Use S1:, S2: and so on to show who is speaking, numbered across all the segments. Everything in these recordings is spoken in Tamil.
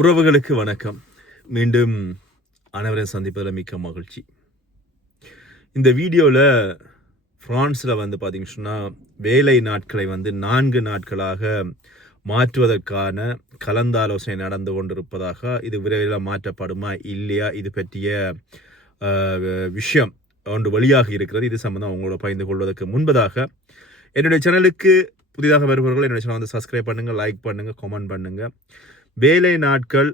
S1: உறவுகளுக்கு வணக்கம். மீண்டும் அனைவரையும் சந்திப்பதில் மிக்க மகிழ்ச்சி. இந்த வீடியோவில் ஃப்ரான்ஸில் வந்து பார்த்தீங்கன்னு சொன்னால் வேலை நாட்களை வந்து நான்கு நாட்களாக மாற்றுவதற்கான கலந்தாலோசனை நடந்து கொண்டிருப்பதாக இது விரைவில் மாற்றப்படுமா இல்லையா இது பற்றிய விஷயம் ஒன்று வழியாக இருக்கிறது. இது சம்மந்தம் அவங்களோட பகிர்ந்து கொள்வதற்கு முன்பதாக என்னுடைய சேனலுக்கு புதிதாக வருபவர்கள் என்னுடைய சேனல் வந்து சப்ஸ்கிரைப் பண்ணுங்கள் லைக் பண்ணுங்கள் கமெண்ட் பண்ணுங்கள் வேலை நாட்கள்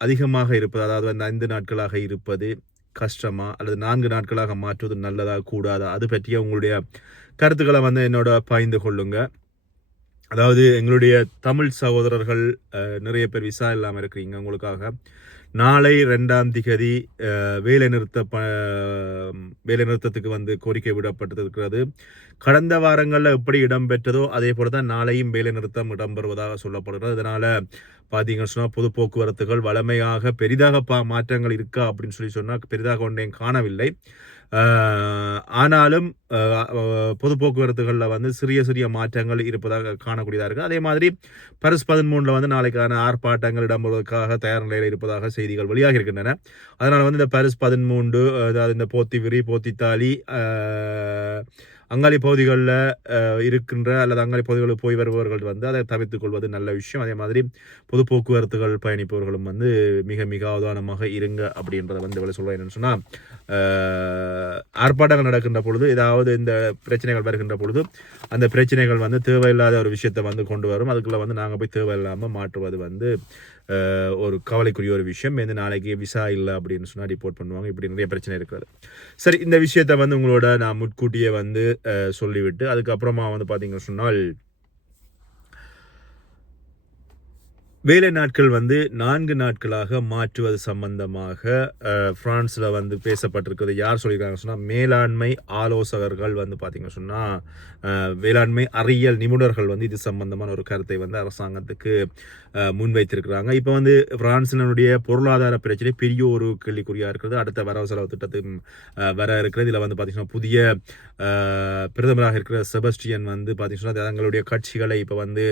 S1: அதிகமாக இருப்பது அதாவது அந்த ஐந்து நாட்களாக இருப்பது கஷ்டமா? அல்லது நான்கு நாட்களாக மாற்றுவது நல்லதா கூடாதா? அது பற்றிய உங்களுடைய கருத்துக்களை வந்து என்னோட பகிர்ந்து கொள்ளுங்க. அதாவது எங்களுடைய தமிழ் சகோதரர்கள் நிறைய பேர் விசா இல்லாமல் இருக்கிறீங்க உங்களுக்காக. நாளை ரெண்டாம் திகதி வேலை நிறுத்த ப வேலை நிறுத்தத்துக்கு வந்து கோரிக்கை விடப்பட்டிருக்கிறது. கடந்த வாரங்களில் எப்படி இடம்பெற்றதோ அதே போல தான் நாளையும் வேலை நிறுத்தம் இடம்பெறுவதாக சொல்லப்படுகிறது. அதனால் பார்த்தீங்கன்னு சொன்னால் பொது போக்குவரத்துகள் வளமையாக பெரிதாக பா மாற்றங்கள் இருக்கா அப்படின்னு சொல்லி சொன்னால் பெரிதாக ஒன்றையும் காணவில்லை. ஆனாலும் பொது போக்குவரத்துகளில் வந்து சிறிய சிறிய மாற்றங்கள் இருப்பதாக காணக்கூடியதாக இருக்குது அதே மாதிரி பரிஸ் பதிமூணில் வந்து நாளைக்கான ஆர்ப்பாட்டங்கள் இடம்பெறுவதற்காக தயார் நிலையில் இருப்பதாக செய்திகள் வெளியாக இருக்கின்றன அதனால் வந்து இந்த பரிஸ் பதிமூன்று அதாவது இந்த போத்தி விரி போத்தித்தாலி அங்காளி பகுதிகளில் இருக்கின்ற அல்லது அங்காளி பகுதிகளுக்கு போய் வருபவர்கள் வந்து அதை தவிர்த்துக் கொள்வது நல்ல விஷயம். அதே மாதிரி பொது போக்குவரத்துகள் பயணிப்பவர்களும் வந்து மிக மிக அவதானமாக இருங்க அப்படின்றத வந்து இவ்வளவு சொல்ல என்னன்னு சொன்னால் ஆர்ப்பாட்டங்கள் நடக்கின்ற பொழுது ஏதாவது இந்த பிரச்சனைகள் வருகின்ற பொழுது அந்த பிரச்சனைகள் வந்து தேவையில்லாத ஒரு விஷயத்தை வந்து கொண்டு வரும். அதுக்குள்ளே வந்து நாங்கள் போய் தேவையில்லாமல் மாற்றுவது வந்து ஒரு கவலைக்குரிய ஒரு விஷயம். எந்த நாளைக்கு விசா இல்லை அப்படின்னு சொன்னால் ரிப்போர்ட் பண்ணுவாங்க. இப்படி நிறைய பிரச்சனை இருக்கிறது. சரி இந்த விஷயத்தை வந்து உங்களோட நான் முன்கூட்டியே வந்து சொல்லிவிட்டு அதுக்கப்புறமா வந்து பார்த்தீங்கன்னு சொன்னால் வேலை நாட்கள் வந்து நான்கு நாட்களாக மாற்றுவது சம்பந்தமாக ஃப்ரான்ஸில் வந்து பேசப்பட்டிருக்கிறது. யார் சொல்லியிருக்காங்க சொன்னால் மேலாண்மை ஆலோசகர்கள் வந்து பார்த்தீங்கன்னு சொன்னால் வேளாண்மை அறிவியல் நிபுணர்கள் வந்து இது சம்பந்தமான ஒரு கருத்தை வந்து அரசாங்கத்துக்கு முன்வைத்திருக்கிறாங்க. இப்போ வந்து ஃப்ரான்ஸினுடைய பொருளாதார பிரச்சனை பெரிய ஒரு கேள்விக்குறியாக இருக்கிறது. அடுத்த வரவு செலவு திட்டத்துக்கு வர இருக்கிறது. இதில் வந்து பார்த்தீங்கன்னா புதிய பிரதமராக இருக்கிற செபஸ்டியன் வந்து பார்த்தீங்கன்னா தங்களுடைய கட்சிகளை இப்போ வந்து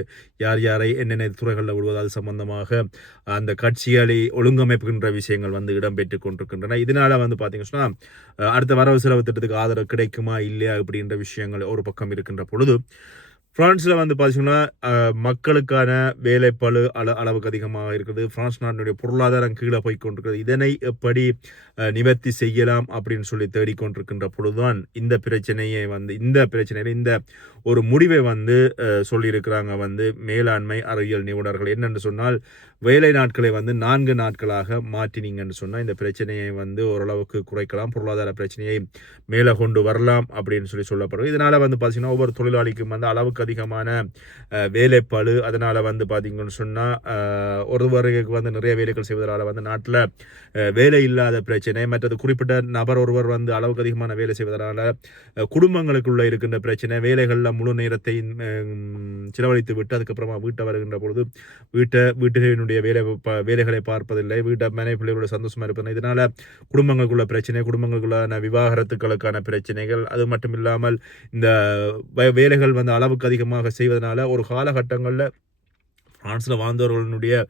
S1: யார் யாரை என்னென்ன துறைகளில் விடுவது அது சம்பந்தமாக அந்த கட்சிகளை ஒழுங்கமைப்புகின்ற விஷயங்கள் வந்து இடம்பெற்று கொண்டிருக்கின்றன. இதனால வந்து பார்த்தீங்கன்னா அடுத்த வரவு செலவு திட்டத்துக்கு ஆதரவு கிடைக்குமா இல்லையா அப்படின்ற விஷயங்கள் ஒரு பக்கம் இருக்கின்ற பொழுது ஃப்ரான்ஸில் வந்து பார்த்தீங்கன்னா மக்களுக்கான வேலைப்பளு அள அளவுக்கு அதிகமாக இருக்கிறது பிரான்ஸ் நாட்டினுடைய பொருளாதாரம் கீழே போய் கொண்டிருக்கிறது. இதனை எப்படி நிவர்த்தி செய்யலாம் அப்படின்னு சொல்லி தேடிக்கொண்டிருக்கின்ற பொழுதுதான் இந்த பிரச்சனையை வந்து இந்த பிரச்சனையில் இந்த ஒரு முடிவை வந்து சொல்லியிருக்கிறாங்க வந்து மேலாண்மை அறிவியல் நிபுணர்கள். என்னென்று சொன்னால் வேலை நாட்களை வந்து நான்கு நாட்களாக மாற்றினீங்கன்னு சொன்னால் இந்த பிரச்சனையை வந்து ஓரளவுக்கு குறைக்கலாம். பொருளாதார பிரச்சனையை மேலே கொண்டு வரலாம் அப்படின்னு சொல்லி சொல்லப்படுது இதனால் வந்து பார்த்தீங்கன்னா ஒவ்வொரு தொழிலாளிக்கும் வந்து அளவுக்கு அதிகமான வேலைப்பாடு அதனால் வந்து பார்த்தீங்கன்னு சொன்னால் ஒருவருக்கு வந்து நிறைய வேலைகள் செய்வதால் வந்து நாட்டில் வேலை இல்லாத பிரச்சனை மற்றது குறிப்பிட்ட நபர் ஒருவர் வந்து அளவுக்கு அதிகமான வேலை செய்வதனால குடும்பங்களுக்குள்ளே குடும்பங்களுக்குள்ள இருக்கின்ற பிரச்சனை வேலைகளில் முழு நேரத்தை செலவழித்து விட்டு அதுக்கப்புறமா வீட்டை வருகின்ற பொழுது வீட்டை வீட்டினுடைய வேலை வேலைகளை பார்ப்பதில்லை. வீட்டை மனைவி பிள்ளைகளோட சந்தோஷமாக இருப்பது இதனால் குடும்பங்களுக்குள்ள பிரச்சனை குடும்பங்களுக்குள்ளான விவாகரத்துக்களுக்கான பிரச்சனைகள் அது மட்டும் இல்லாமல் இந்த வேலைகள் வந்து அளவுக்கு அதிகமாக செய்வதனால ஒரு காலகட்டங்களில் ஃப்ரான்ஸில் வாழ்ந்தவர்களுடைய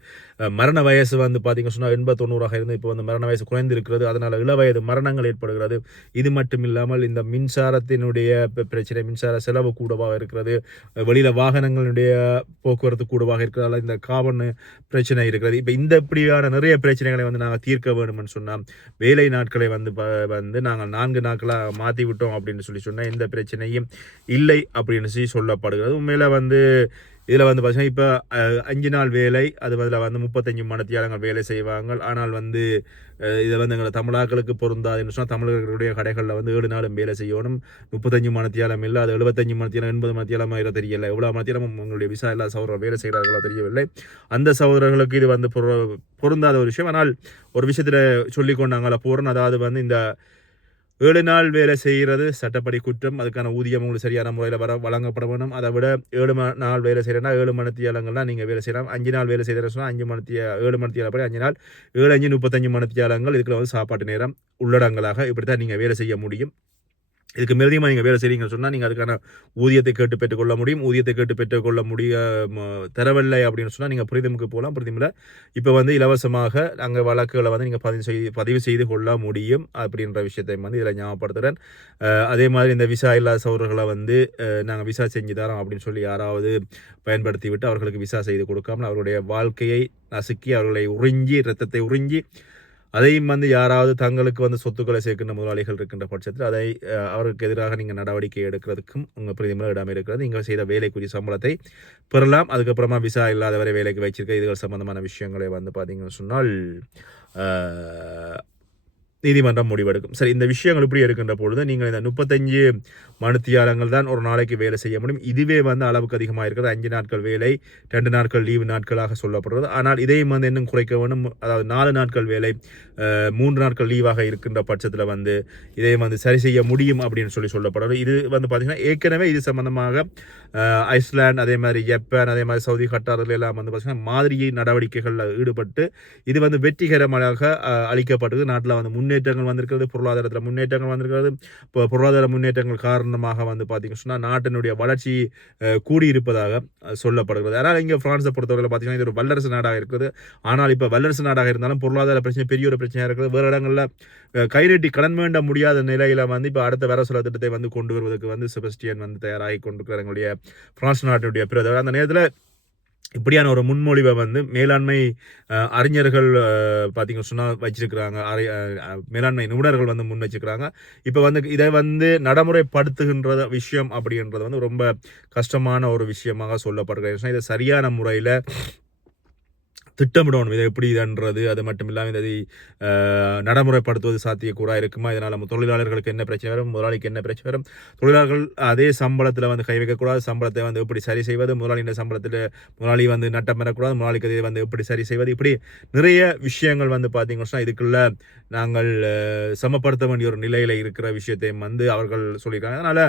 S1: மரண வயசு வந்து பார்த்திங்க சொன்னால் எண்பது தொண்ணூறாக இருந்து இப்போ வந்து மரண வயசு குறைந்திருக்கிறது. அதனால் இளவயது மரணங்கள் ஏற்படுகிறது. இது மட்டும் இல்லாமல் இந்த மின்சாரத்தினுடைய பிரச்சனை மின்சார செலவு கூடவாக இருக்கிறது. வெளியில் வாகனங்களுடைய போக்குவரத்து கூடவாக இருக்கிறதால இந்த காபன் பிரச்சனை இருக்கிறது. இப்போ இந்த இப்படியான நிறைய பிரச்சனைகளை வந்து நாங்கள் தீர்க்க வேணும்னு சொன்னால் வேலை நாட்களை வந்து ப- வந்து நாங்கள் நான்கு நாட்களாக மாற்றி விட்டோம் அப்படின்னு சொல்லி சொன்னால் எந்த பிரச்சனையும் இல்லை அப்படின்னு சொல்லி சொல்லப்படுகிறது. உண்மையில் வந்து இதில் வந்து பார்த்தீங்கன்னா இப்போ அஞ்சு நாள் வேலை அது அதில் வந்து முப்பத்தஞ்சு மணத்தியாளங்கள் வேலை செய்வாங்க ஆனால் வந்து இதை வந்து எங்களை தமிழாக்களுக்கு பொருந்தாதுன்னு சொன்னால் தமிழர்களுடைய கடைகளில் வந்து ஏழு நாளும் வேலை செய்யணும். முப்பத்தஞ்சு மணத்தியாலம் இல்லை அது எழுபத்தஞ்சு மணத்தியாலம் எண்பது மணத்தியாலம் ஆயிரம் தெரியல. எவ்வளோ மணத்தியாலம் உங்களுடைய விசா எல்லா சகோதரர் வேலை செய்கிறார்களோ தெரியவில்லை. அந்த சகோதரர்களுக்கு இது வந்து பொரு- பொருந்தாத ஒரு விஷயம். ஆனால் ஒரு விஷயத்தில் சொல்லிக்கொண்டாங்களா கொண்டாங்கள அதாவது வந்து இந்த ஏழு நாள் வேலை செய்கிறது சட்டப்படி குற்றம் அதுக்கான ஊதியம் உங்களுக்கு சரியான முறையில் வர வழங்கப்பட வேணும். அதை விட ஏழு நாள் வேலை செய்கிறேன்னா ஏழு மணித்தியாலங்கள்லாம் நீங்கள் வேலை செய்யலாம். அஞ்சு நாள் வேலை செய்கிற சொன்னால் அஞ்சு மணித்திய ஏழு மணித்தியாலப்படி அஞ்சு நாள். ஏழு அஞ்சு முப்பத்தஞ்சு மணித்தியாலங்கள் இதுக்குள்ள வந்து சாப்பாட்டு நேரம் உள்ளடங்கலாக இப்படி தான் நீங்கள் வேலை செய்ய முடியும். இதுக்கு மிருதியமாக நீங்கள் வேலை செய்கிறீங்கன்னு சொன்னால் நீங்கள் அதுக்கான ஊதியத்தை கேட்டு பெற்றுக்கொள்ள முடியும். ஊதியத்தை கேட்டு பெற்றுக்கொள்ள முடிய தரவில்லை அப்படின்னு சொன்னால் நீங்கள் பிரதிமுக்கு போகலாம் பிரதிமில் இப்போ வந்து இலவசமாக அங்கே வழக்குகளை வந்து நீங்கள் பதிவு செய்து பதிவு செய்து கொள்ள முடியும் அப்படின்ற விஷயத்தை வந்து இதில் ஞாபகப்படுத்துகிறேன் அதே மாதிரி இந்த விசா இல்லாத சௌரர்களை வந்து நாங்கள் விசா செஞ்சு தரோம் அப்படின்னு சொல்லி யாராவது பயன்படுத்தி விட்டு அவர்களுக்கு விசா செய்து கொடுக்காமல் அவருடைய வாழ்க்கையை நசுக்கி அவர்களை உறிஞ்சி ரத்தத்தை உறிஞ்சி அதையும் வந்து யாராவது தங்களுக்கு வந்து சொத்துக்களை சேர்க்கின்ற முதலாளிகள் இருக்கின்ற பட்சத்தில் அதை அவருக்கு எதிராக நீங்கள் நடவடிக்கை எடுக்கிறதுக்கும் உங்கள் பிரதிமல இடம் இருக்கிறது. நீங்கள் செய்த வேலைக்குரிய சம்பளத்தை பெறலாம். அதுக்கப்புறமா விசா இல்லாதவரை வேலைக்கு வச்சிருக்க இதுகள் சம்பந்தமான விஷயங்களை வந்து பார்த்தீங்கன்னு சொன்னால் நீதிமன்றம் முடிவெடுக்கும். சரி இந்த விஷயங்கள் இப்படி இருக்கின்ற பொழுது நீங்கள் இந்த முப்பத்தஞ்சு மனுத்தியாலங்கள் தான் ஒரு நாளைக்கு வேலை செய்ய முடியும். இதுவே வந்து அளவுக்கு அதிகமாக இருக்கிறது. அஞ்சு நாட்கள் வேலை ரெண்டு நாட்கள் லீவு நாட்களாக சொல்லப்படுறது ஆனால் இதையும் வந்து இன்னும் குறைக்க வேண்டும். அதாவது நாலு நாட்கள் வேலை மூன்று நாட்கள் லீவாக இருக்கின்ற பட்சத்தில் வந்து இதை வந்து சரி செய்ய முடியும் அப்படின்னு சொல்லி சொல்லப்படுறது இது வந்து பார்த்திங்கன்னா ஏற்கனவே இது சம்மந்தமாக ஐஸ்லாண்ட் அதே மாதிரி ஜப்பான் அதே மாதிரி சவுதி கட்டாரில் எல்லாம் வந்து பார்த்திங்கன்னா மாதிரி நடவடிக்கைகளில் ஈடுபட்டு இது வந்து வெற்றிகரமாக அளிக்கப்பட்டது. நாட்டில் வந்து முன்னேற்றங்கள் வந்திருக்கிறது பொருளாதாரத்தில் முன்னேற்றங்கள் வந்திருக்கிறது. இப்போ பொருளாதார முன்னேற்றங்கள் காரணமாக வந்து பார்த்தீங்கன்னு சொன்னால் நாட்டினுடைய வளர்ச்சி கூடியிருப்பதாக சொல்லப்படுகிறது. அதனால் இங்கே ஃப்ரான்ஸை பொறுத்தவரை பார்த்தீங்கன்னா இது ஒரு வல்லரசு நாடாக இருக்குது. ஆனால் இப்போ வல்லரசு நாடாக இருந்தாலும் பொருளாதார பிரச்சனை பெரிய ஒரு பிரச்சனையாக இருக்குது. வேறு இடங்களில் அஹ், கடன் வேண்ட முடியாத நிலையில் வந்து இப்போ அடுத்த வேற சொல்ல திட்டத்தை வந்து கொண்டு வருவதற்கு வந்து செபஸ்டியன் வந்து தயாராகி கொண்டிருக்கிறார் எங்களுடைய பிரான்ஸ் நாட்டினுடைய பிரதமர். அந்த நேரத்தில் இப்படியான ஒரு முன்மொழிவை வந்து மேலாண்மை அறிஞர்கள் பார்த்திங்க சொன்னால் வச்சிருக்கிறாங்க. அறை மேலாண்மை நிபுணர்கள் வந்து முன் வச்சிருக்கிறாங்க. இப்போ வந்து இதை வந்து நடைமுறைப்படுத்துகின்ற விஷயம் அப்படின்றது வந்து ரொம்ப கஷ்டமான ஒரு விஷயமாக சொல்லப்படுகிறது. இதை சரியான முறையில் திட்டமிடணும். இதை எப்படி இதுன்றது அது மட்டும் இல்லாமல் இதை நடைமுறைப்படுத்துவது சாத்தியக்கூறா இருக்குமா? இதனால் நம்ம தொழிலாளர்களுக்கு என்ன பிரச்சனை வரும்? முதலாளிக்கு என்ன பிரச்சனை வரும்? தொழிலாளர்கள் அதே சம்பளத்தில் வந்து கை வைக்கக்கூடாது. சம்பளத்தை வந்து எப்படி சரி செய்வது? முதலாளியின் சம்பளத்தில் முதலாளி வந்து நட்டம் பெறக்கூடாது. முதலாளிக்கு அதை வந்து எப்படி சரி செய்வது? இப்படி நிறைய விஷயங்கள் வந்து பார்த்தீங்கன்னா இதுக்குள்ள நாங்கள் சமப்படுத்த வேண்டிய ஒரு நிலையில் இருக்கிற விஷயத்தையும் வந்து அவர்கள் சொல்லியிருக்காங்க. அதனால்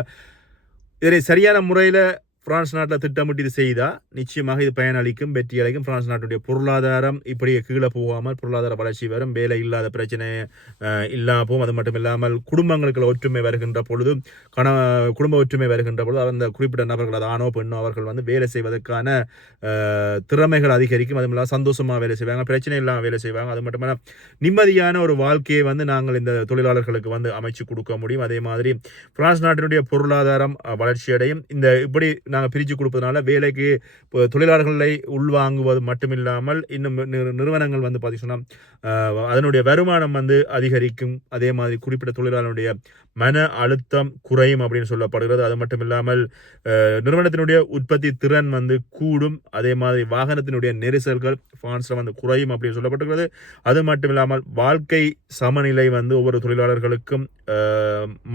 S1: இதனை சரியான முறையில் பிரான்ஸ் நாட்டில் திட்டமிட்டு இது செய்தால் நிச்சயமாக இது பயனளிக்கும். வெற்றி அளிக்கும் பிரான்ஸ் நாட்டுடைய பொருளாதாரம் இப்படியே கீழே போகாமல் பொருளாதார வளர்ச்சி வரும். வேலை இல்லாத பிரச்சனை இல்லாமல் போகும் அது மட்டும் இல்லாமல் குடும்பங்களுக்குள்ள ஒற்றுமை வருகின்ற பொழுது கண குடும்ப ஒற்றுமை வருகின்ற பொழுது அந்த குறிப்பிட்ட நபர்கள் அது ஆணோ பெண்ணோ அவர்கள் வந்து வேலை செய்வதற்கான திறமைகள் அதிகரிக்கும். அது இல்லாமல் சந்தோஷமாக வேலை செய்வாங்க பிரச்சனை இல்லாமல் வேலை செய்வாங்க. அது மட்டும் இல்லாமல் நிம்மதியான ஒரு வாழ்க்கையை வந்து நாங்கள் இந்த தொழிலாளர்களுக்கு வந்து அமைச்சு கொடுக்க முடியும். அதே மாதிரி பிரான்ஸ் நாட்டினுடைய பொருளாதாரம் வளர்ச்சியடையும். இந்த இப்படி நாங்கள் பிரித்து கொடுப்பதனால வேலைக்கு இப்போ தொழிலாளர்களை உள்வாங்குவது மட்டுமில்லாமல் இன்னும் நிறுவனங்கள் வந்து பார்த்தீங்கன்னா அதனுடைய வருமானம் வந்து அதிகரிக்கும். அதே மாதிரி குறிப்பிட்ட தொழிலாளருடைய மன அழுத்தம் குறையும் அப்படின்னு சொல்லப்படுகிறது. அது மட்டும் இல்லாமல் நிறுவனத்தினுடைய உற்பத்தி திறன் வந்து கூடும். அதே மாதிரி வாகனத்தினுடைய நெரிசல்கள் ஃபான்ஸில் வந்து குறையும் அப்படின்னு சொல்லப்பட்டுகிறது அது மட்டும் இல்லாமல் வாழ்க்கை சமநிலை வந்து ஒவ்வொரு தொழிலாளர்களுக்கும்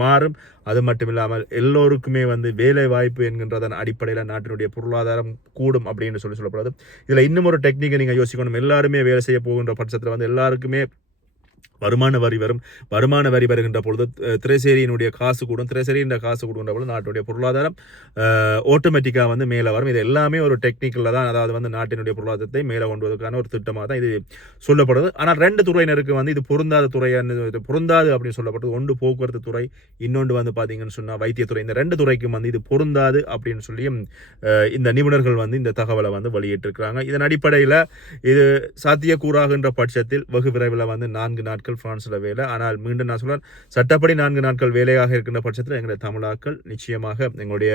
S1: மாறும். அது மட்டும் இல்லாமல் எல்லோருக்குமே வந்து வேலை வாய்ப்பு என்கின்றதன் அடிப்படையில் நாட்டினுடைய பொருளாதாரம் கூடும் அப்படின்னு சொல்லி சொல்லப்படுது. இதில் இன்னும் ஒரு டெக்னிக்கை நீங்கள் யோசிக்கணும். எல்லாருமே வேலை செய்ய போகின்ற பட்சத்தில் வந்து எல்லாருக்குமே வருமான வரி வரும். வருமான வரி வருகின்ற பொழுது திரைசேரியினுடைய காசு கூடும். திரைசேரியின் காசு கூடுகின்ற பொழுது நாட்டுடைய பொருளாதாரம் ஆட்டோமேட்டிக்காக வந்து மேலே வரும். இது எல்லாமே ஒரு டெக்னிக்கலில் தான் அதாவது வந்து நாட்டினுடைய பொருளாதாரத்தை மேலே கொண்டுவதற்கான ஒரு திட்டமாக தான் இது சொல்லப்படுது. ஆனால் ரெண்டு துறையினருக்கு வந்து இது பொருந்தாத துறை இது பொருந்தாது அப்படின்னு சொல்லப்பட்டது ஒன்று போக்குவரத்து துறை இன்னொன்று வந்து பார்த்தீங்கன்னு சொன்னால் வைத்தியத்துறை. இந்த ரெண்டு துறைக்கும் வந்து இது பொருந்தாது அப்படின்னு சொல்லியும் இந்த நிபுணர்கள் வந்து இந்த தகவலை வந்து வெளியிட்டிருக்கிறாங்க. இதன் அடிப்படையில் இது சாத்தியக்கூறாகின்ற பட்சத்தில் வெகு விரைவில் வந்து நான்கு நாட்கள் பிரான்ஸில் வேலை. ஆனால் மீண்டும் நான் சொல்கிறேன் சட்டப்படி நான்கு நாட்கள் வேலையாக இருக்கின்ற பட்சத்தில் எங்களுடைய தமிழாக்கள் நிச்சயமாக எங்களுடைய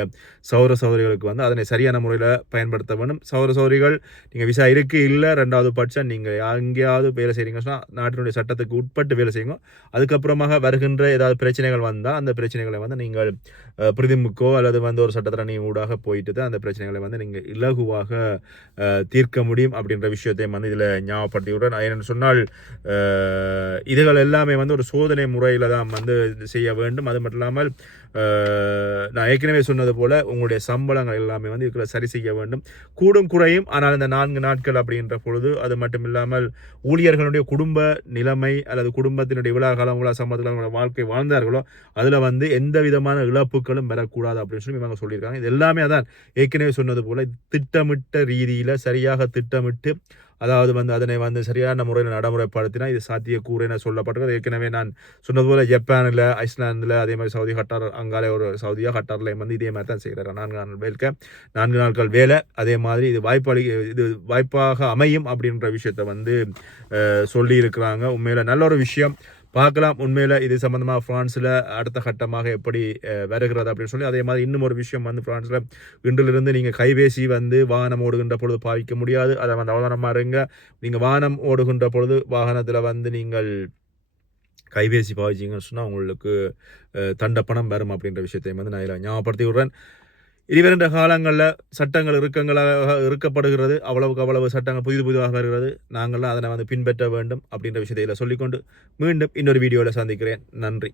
S1: சௌர சௌரிகளுக்கு வந்து அதனை சரியான முறையில் பயன்படுத்த வேண்டும். சௌர சௌரிகள் நீங்கள் விசா இருக்கு இல்லை ரெண்டாவது பட்சம் நீங்கள் எங்கேயாவது வேலை செய்கிறீங்க சொன்னால் நாட்டினுடைய சட்டத்துக்கு உட்பட்டு வேலை செய்யுங்க. அதுக்கப்புறமாக வருகின்ற ஏதாவது பிரச்சனைகள் வந்தால் அந்த பிரச்சனைகளை வந்து நீங்கள் பிரதிமுக்கோ அல்லது வந்து ஒரு சட்டத்தரணி ஊடாக போயிட்டு தான் அந்த பிரச்சனைகளை வந்து நீங்கள் இலகுவாக தீர்க்க முடியும் அப்படின்ற விஷயத்தையும் வந்து இதில் ஞாபகப்படுத்தி விடுறேன் ஏன்னு சொன்னால் இதுகள் எல்லாமே வந்து ஒரு சோதனை முறையில் தான் வந்து இது செய்ய வேண்டும். அது மட்டும் இல்லாமல் நான் ஏற்கனவே சொன்னது போல் உங்களுடைய சம்பளங்கள் எல்லாமே வந்து இதுக்குள்ள சரி செய்ய வேண்டும். கூடும் குறையும் ஆனால் இந்த நான்கு நாட்கள் அப்படின்ற பொழுது அது மட்டும் இல்லாமல் ஊழியர்களுடைய குடும்ப நிலைமை அல்லது குடும்பத்தினுடைய விழா காலம் விழா சம்பளத்தில் அவங்களோட வாழ்க்கை வாழ்ந்தார்களோ அதில் வந்து எந்த விதமான இழப்புகளும் வரக்கூடாது அப்படின்னு சொல்லி இவங்க சொல்லியிருக்காங்க. இது எல்லாமே தான் ஏற்கனவே சொன்னது போல் திட்டமிட்ட ரீதியில் சரியாக திட்டமிட்டு அதாவது வந்து அதனை வந்து சரியான முறையில் நடைமுறைப்படுத்தினா இது சாத்தியக்கூறு என சொல்லப்பட்டிருக்கிறது. ஏற்கனவே நான் சொன்னது போல ஜப்பானில் ஐஸ்லாந்தில் அதே மாதிரி சவுதி ஹட்டார் அங்காலே ஒரு சவுதியா ஹட்டார்லையும் வந்து இதே மாதிரி தான் செய்கிறார். நான்கு நாள் வேலை நான்கு நாட்கள் வேலை அதே மாதிரி இது வாய்ப்பளி இது வாய்ப்பாக அமையும் அப்படின்ற விஷயத்த வந்து சொல்லியிருக்கிறாங்க. உண்மையில் நல்ல ஒரு விஷயம். பார்க்கலாம். உண்மையில் இது சம்மந்தமாக ஃப்ரான்ஸில் அடுத்த கட்டமாக எப்படி வருகிறது அப்படின்னு சொல்லி அதே மாதிரி இன்னும் ஒரு விஷயம் வந்து ஃப்ரான்ஸில் இன்றிலிருந்து நீங்கள் கைபேசி வந்து வாகனம் ஓடுகின்ற பொழுது பாவிக்க முடியாது. அதை வந்து அவதானமாக இருங்க. நீங்கள் வாகனம் ஓடுகின்ற பொழுது வாகனத்தில் வந்து நீங்கள் கைபேசி பாவிச்சிங்கன்னு சொன்னால் உங்களுக்கு தண்டப்பணம் வரும் அப்படின்ற விஷயத்தையும் வந்து நான் இதில் ஞாபகப்படுத்தி விடுறேன். இனிவருகின்ற காலங்களில் சட்டங்கள் இறுக்கங்களாக இருக்கப்படுகிறது அவ்வளவுக்கு அவ்வளவு சட்டங்கள் புதிது புதிதாக வருகிறது. நாங்கள்லாம் அதனை வந்து பின்பற்ற வேண்டும் அப்படின்ற விஷயத்தை சொல்லிக்கொண்டு மீண்டும் இன்னொரு வீடியோவில் சந்திக்கிறேன். நன்றி.